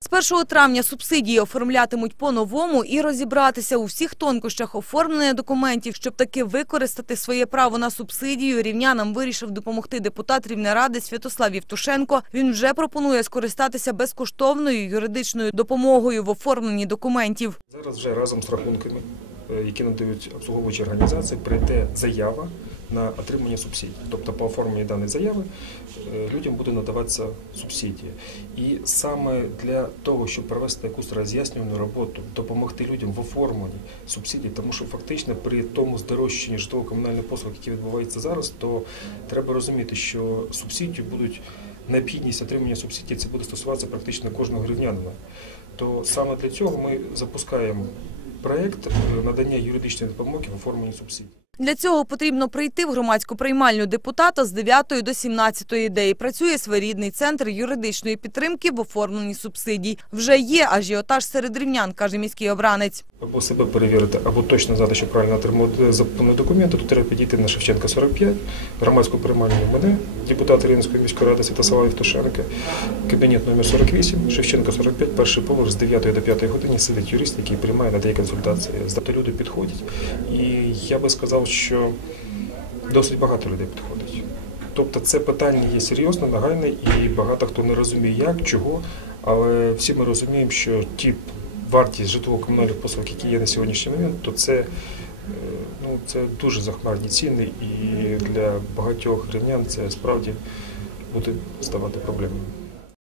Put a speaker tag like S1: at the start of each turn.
S1: З 1 травня субсидії оформлятимуть по-новому і розібратися у всіх тонкощах оформлення документів, щоб таки використати своє право на субсидію. Рівнянам вирішив допомогти депутат Рівнеради Святослав Євтушенко. Він вже пропонує скористатися безкоштовною юридичною допомогою в оформленні документів.
S2: Зараз вже разом з рахунками, е, які надають обслуговуючі організації, прийде заява на отримання субсидій. Тобто по оформленні даної заяви е, людям буде надаватися субсидія. І саме для того, щоб провести якусь роз'яснювальну роботу, допомогти людям в оформленні субсидій, тому що фактично при тому здорожчанні житлово-комунальних послуг, які відбуваються зараз, то треба розуміти, що субсидії будуть необхідність отримання субсидій, це буде стосуватися практично кожного гривнянина то саме для цього ми запускаємо проект е, надання юридичної допомоги в оформленні субсидій.
S1: Для цього потрібно прийти в громадську приймальню депутата з 9 до 17, де і працює своєрідний центр юридичної підтримки в оформленні субсидій. Вже є ажіотаж серед рівнян, каже міський обранець.
S2: Або себе перевірити, або точно знати, що правильно отримувати законні документи, то треба підійти на Шевченка 45, громадську приймальню мене, депутата Рівненської міської ради Святослава Євтушенка, кабінет номер 48, Шевченка 45, перший поверх з 9 до 5 години сидить юрист, який приймає надає консультації. Тобто люди підходять. І я би сказав, що досить багато людей підходить. Тобто це питання є серйозне, нагальне, і багато хто не розуміє, як, чого, але всі ми розуміємо, що ті вартість житлово-комунальних послуг, які є на сьогоднішній момент, то це, е, ну, це дуже захмарні ціни, і для багатьох рівнян це справді буде ставати проблемою.